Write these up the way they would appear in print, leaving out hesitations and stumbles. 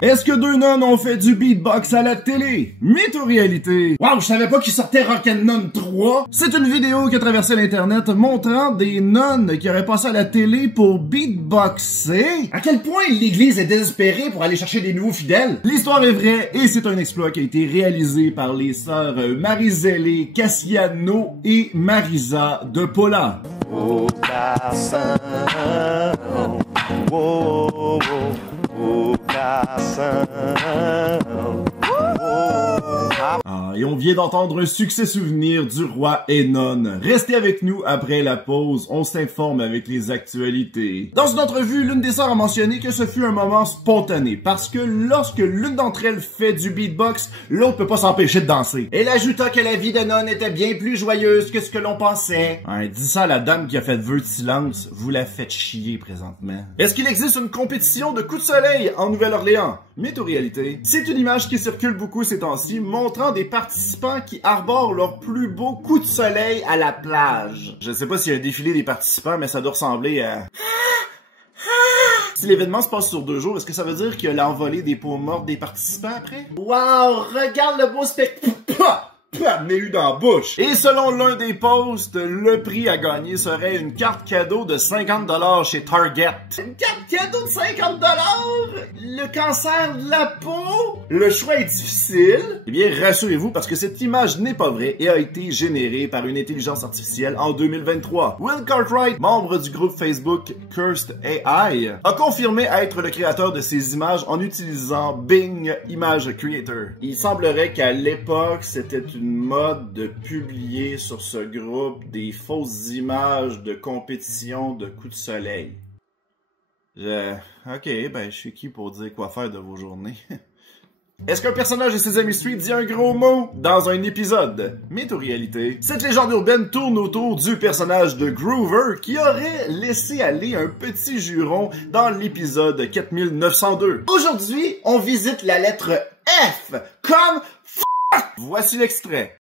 Est-ce que deux nonnes ont fait du beatbox à la télé? Mythe ou réalité? Wow, je savais pas qu'il sortait Rock'n'None 3! C'est une vidéo qui a traversé l'internet montrant des nonnes qui auraient passé à la télé pour beatboxer. À quel point l'église est désespérée pour aller chercher des nouveaux fidèles? L'histoire est vraie et c'est un exploit qui a été réalisé par les sœurs Mariselle Cassiano et Marisa de Paula. Oh, coração, oh, oh, oh, coração. Ah, et on vient d'entendre un succès souvenir du roi Enon. Restez avec nous après la pause, on s'informe avec les actualités. Dans une entrevue, l'une des sœurs a mentionné que ce fut un moment spontané, parce que lorsque l'une d'entre elles fait du beatbox, l'autre peut pas s'empêcher de danser. Elle ajouta que la vie d'Enon était bien plus joyeuse que ce que l'on pensait. Dis ça à la dame qui a fait vœu de silence, vous la faites chier présentement. Est-ce qu'il existe une compétition de coups de soleil en Nouvelle-Orléans? Mythe ou réalité? C'est une image qui circule beaucoup ces temps-ci, montrant des participants qui arborent leur plus beau coup de soleil à la plage. Je sais pas s'il y a un défilé des participants, mais ça doit ressembler à... Si l'événement se passe sur 2 jours, est-ce que ça veut dire qu'il y a l'envolée des peaux mortes des participants après? Wow, regarde le beau spectacle! Amenez eu dans la bouche. Et selon l'un des posts, le prix à gagner serait une carte cadeau de 50$ chez Target. Une carte cadeau de 50$? Le cancer de la peau? Le choix est difficile. Eh bien, rassurez-vous parce que cette image n'est pas vraie et a été générée par une intelligence artificielle en 2023. Will Cartwright, membre du groupe Facebook Cursed AI, a confirmé être le créateur de ces images en utilisant Bing Image Creator. Il semblerait qu'à l'époque, c'était une mode de publier sur ce groupe des fausses images de compétition de coups de soleil. Ok, ben je suis qui pour dire quoi faire de vos journées? Est-ce qu'un personnage de Sesame Street dit un gros mot dans un épisode? Mythe ou réalité? Cette légende urbaine tourne autour du personnage de Groover qui aurait laissé aller un petit juron dans l'épisode 4902. Aujourd'hui, on visite la lettre F comme F. Voici l'extrait.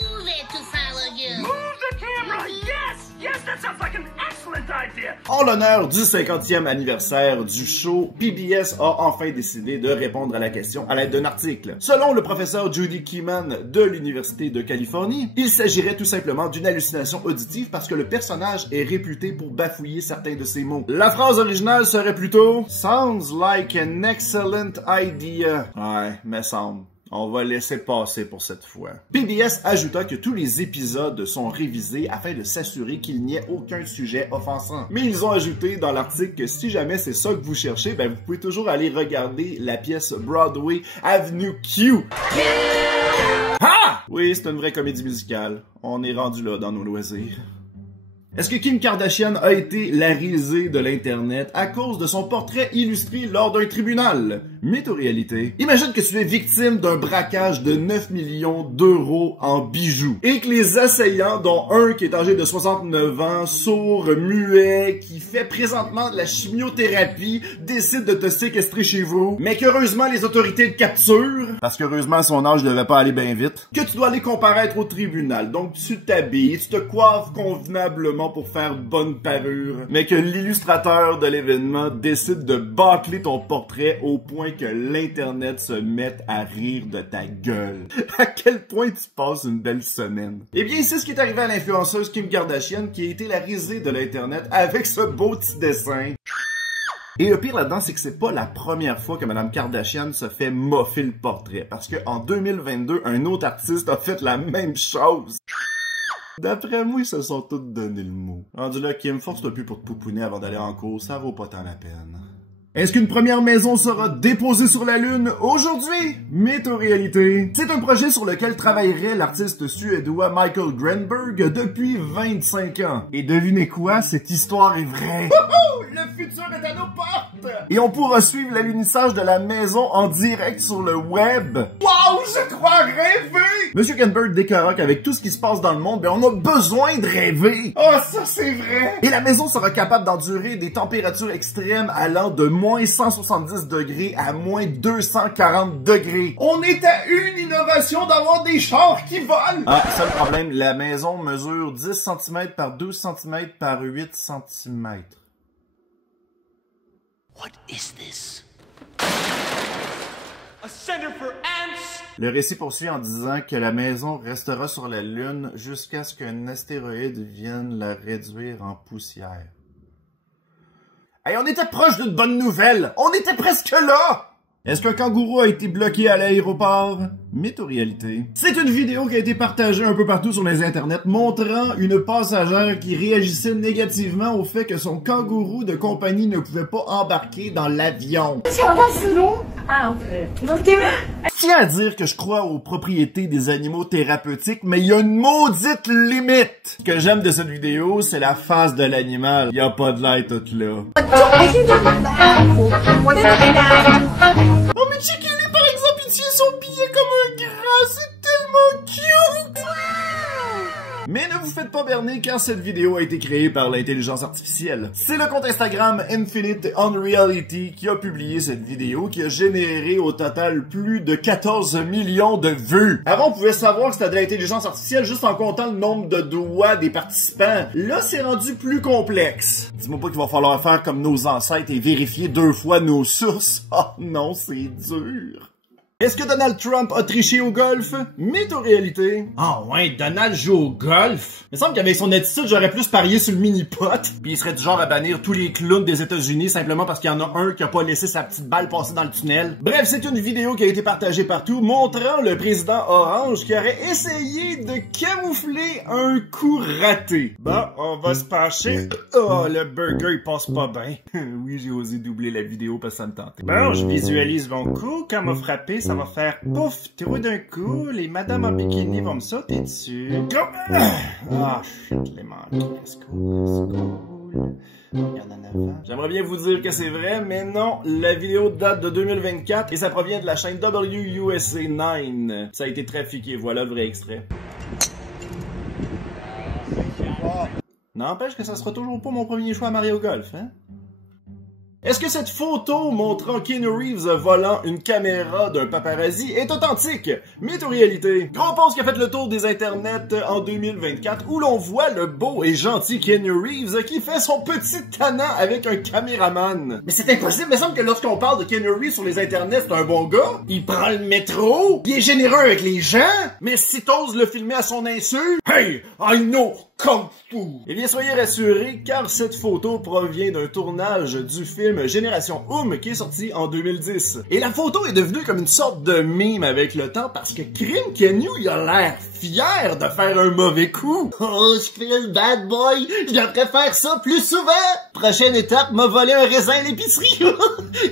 En l'honneur du 50e anniversaire du show, PBS a enfin décidé de répondre à la question à l'aide d'un article. Selon le professeur Judy Keeman de l'Université de Californie, il s'agirait tout simplement d'une hallucination auditive parce que le personnage est réputé pour bafouiller certains de ses mots. La phrase originale serait plutôt « Sounds like an excellent idea ». Ouais, me semble. On va laisser passer pour cette fois. PBS ajouta que tous les épisodes sont révisés afin de s'assurer qu'il n'y ait aucun sujet offensant. Mais ils ont ajouté dans l'article que si jamais c'est ça que vous cherchez, ben vous pouvez toujours aller regarder la pièce Broadway Avenue Q. Ah! Oui, c'est une vraie comédie musicale. On est rendu là dans nos loisirs. Est-ce que Kim Kardashian a été la risée de l'Internet à cause de son portrait illustré lors d'un tribunal? Mythe ou réalité? Imagine que tu es victime d'un braquage de 9 millions d'euros en bijoux et que les assaillants, dont un qui est âgé de 69 ans, sourd, muet, qui fait présentement de la chimiothérapie, décident de te séquestrer chez vous, mais qu'heureusement les autorités le capturent, parce qu'heureusement son âge devait pas aller bien vite, que tu dois aller comparaître au tribunal. Donc tu t'habilles, tu te coiffes convenablement pour faire bonne parure, mais que l'illustrateur de l'événement décide de bâcler ton portrait au point que l'Internet se mette à rire de ta gueule. À quel point tu passes une belle semaine. Eh bien, c'est ce qui est arrivé à l'influenceuse Kim Kardashian qui a été la risée de l'Internet avec ce beau petit dessin. Et le pire là-dedans, c'est que c'est pas la première fois que Madame Kardashian se fait moffer le portrait, parce que en 2022, un autre artiste a fait la même chose. D'après moi, ils se sont tous donné le mot. Rendu là, Kim, force-toi plus pour te pouponner avant d'aller en cours, ça vaut pas tant la peine. Est-ce qu'une première maison sera déposée sur la Lune aujourd'hui? Mythe ou réalité? C'est un projet sur lequel travaillerait l'artiste suédois Michael Grenberg depuis 25 ans. Et devinez quoi? Cette histoire est vraie. Wouhou! Le futur est à nos portes! Et on pourra suivre l'alunissage de la maison en direct sur le web. Wow! Je crois rêver! Monsieur Grenberg déclara qu'avec tout ce qui se passe dans le monde, ben on a besoin de rêver. Oh, ça c'est vrai! Et la maison sera capable d'endurer des températures extrêmes allant de moins 170 degrés à moins 240 degrés. On est à une innovation d'avoir des chars qui volent! Ah, seul problème, la maison mesure 10 cm par 12 cm par 8 cm. What is this? A center for ants! Le récit poursuit en disant que la maison restera sur la Lune jusqu'à ce qu'un astéroïde vienne la réduire en poussière. Hey, on était proche d'une bonne nouvelle! On était presque là! Est-ce qu'un kangourou a été bloqué à l'aéroport? Mythe ou réalité? C'est une vidéo qui a été partagée un peu partout sur les internets montrant une passagère qui réagissait négativement au fait que son kangourou de compagnie ne pouvait pas embarquer dans l'avion. Je tiens à dire que je crois aux propriétés des animaux thérapeutiques, mais il y a une maudite limite! Ce que j'aime de cette vidéo, c'est la face de l'animal. Il y a pas de l'air tout là. Oh mais checkez-les par exemple, il tient son billet comme un gras, c'est tellement cute! Mais ne vous faites pas berner car cette vidéo a été créée par l'intelligence artificielle. C'est le compte Instagram Infinite Unreality qui a publié cette vidéo qui a généré au total plus de 14 millions de vues. Avant on pouvait savoir que c'était de l'intelligence artificielle juste en comptant le nombre de doigts des participants. Là c'est rendu plus complexe. Dis-moi pas qu'il va falloir faire comme nos ancêtres et vérifier 2 fois nos sources. Oh non, c'est dur. Est-ce que Donald Trump a triché au golf? Mythe ou réalité? Ah ouais, Donald joue au golf? Il me semble qu'avec son attitude, j'aurais plus parié sur le mini-pot. Puis il serait du genre à bannir tous les clowns des États-Unis simplement parce qu'il y en a un qui a pas laissé sa petite balle passer dans le tunnel. Bref, c'est une vidéo qui a été partagée partout montrant le président Orange qui aurait essayé de camoufler un coup raté. Bon, on va se pencher. Oh, le burger il passe pas bien. Oui, j'ai osé doubler la vidéo parce que ça me tentait. Bon, je visualise mon coup. Quand m'a frappé, ça va faire pouf, tout d'un coup, les madames en bikini vont me sauter dessus. Ah, shit, je l'ai manqué. C'est cool. Regarde en avant. J'aimerais bien vous dire que c'est vrai, mais non, la vidéo date de 2024 et ça provient de la chaîne WUSA 9. Ça a été trafiqué, voilà le vrai extrait. N'empêche que ça sera toujours pas mon premier choix à Mario Golf, hein? Est-ce que cette photo montrant Keanu Reeves volant une caméra d'un paparazzi est authentique? Mythe ou réalité? Gros post qui a fait le tour des internets en 2024 où l'on voit le beau et gentil Keanu Reeves qui fait son petit tannant avec un caméraman. Mais c'est impossible, il me semble que lorsqu'on parle de Keanu Reeves sur les internets, c'est un bon gars. Il prend le métro, il est généreux avec les gens, mais si t'oses le filmer à son insu, hey, I know Kung Fu! Eh bien, soyez rassurés car cette photo provient d'un tournage du film Génération qui est sorti en 2010. Et la photo est devenue comme une sorte de meme avec le temps parce que Crime Keanu, il a l'air fier de faire un mauvais coup. Oh, je fais le bad boy, je devrais faire ça plus souvent. Prochaine étape, m'a volé un raisin à l'épicerie.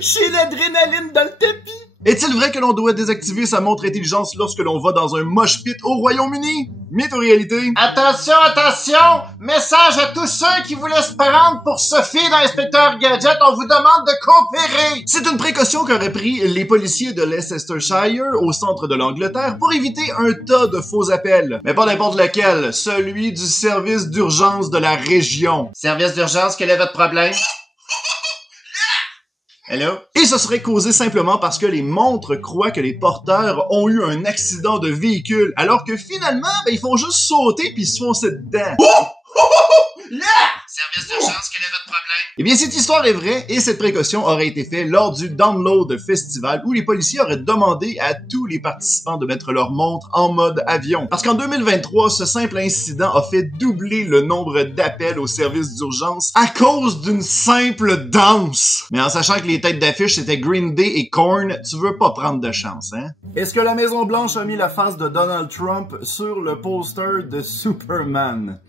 J'ai l'adrénaline dans le tapis. Est-il vrai que l'on doit désactiver sa montre intelligence lorsque l'on va dans un mosh pit au Royaume-Uni? Mythe ou réalité? Attention, attention! Message à tous ceux qui voulaient se prendre pour Sophie dans Inspecteur Gadget, on vous demande de coopérer! C'est une précaution qu'auraient pris les policiers de Leicestershire au centre de l'Angleterre pour éviter un tas de faux appels. Mais pas n'importe lequel, celui du service d'urgence de la région. Service d'urgence, quel est votre problème? Hello? Et ce serait causé simplement parce que les montres croient que les porteurs ont eu un accident de véhicule, alors que finalement, ben, ils font juste sauter puis se foncer dedans. Service d'urgence, quel est votre problème? Eh bien, cette histoire est vraie et cette précaution aurait été faite lors du Download Festival où les policiers auraient demandé à tous les participants de mettre leur montre en mode avion. Parce qu'en 2023, ce simple incident a fait doubler le nombre d'appels au service d'urgence à cause d'une simple danse. Mais en sachant que les têtes d'affiche c'était Green Day et Korn, tu veux pas prendre de chance, hein? Est-ce que la Maison-Blanche a mis la face de Donald Trump sur le poster de Superman?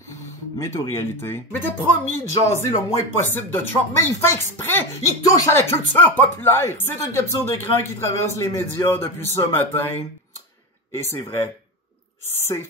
Mythe ou réalité? Je m'étais promis de jaser le moins possible de Trump, mais il fait exprès! Il touche à la culture populaire! C'est une capture d'écran qui traverse les médias depuis ce matin. Et c'est vrai. C'est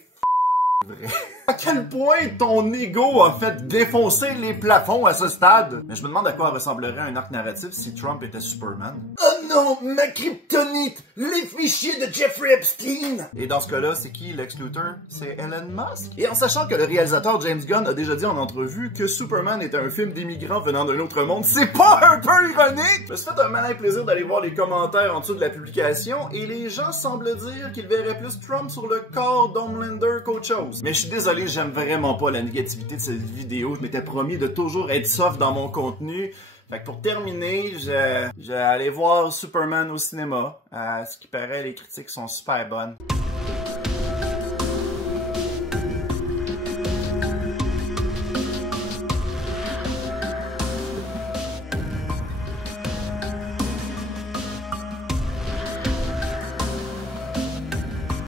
vrai. À quel point ton ego a fait défoncer les plafonds à ce stade? Mais je me demande à quoi ressemblerait un arc narratif si Trump était Superman. Oh non, ma kryptonite! Les fichiers de Jeffrey Epstein! Et dans ce cas-là, c'est qui Lex Luthor? C'est Elon Musk? Et en sachant que le réalisateur James Gunn a déjà dit en entrevue que Superman était un film d'immigrants venant d'un autre monde, c'est pas un peu ironique? Je me suis fait un malin plaisir d'aller voir les commentaires en dessous de la publication et les gens semblent dire qu'ils verraient plus Trump sur le corps d'Homelander qu'autre chose. Mais je suis désolé, j'aime vraiment pas la négativité de cette vidéo. Je m'étais promis de toujours être soft dans mon contenu. Fait que pour terminer, je vais aller voir Superman au cinéma. À ce qui paraît, les critiques sont super bonnes.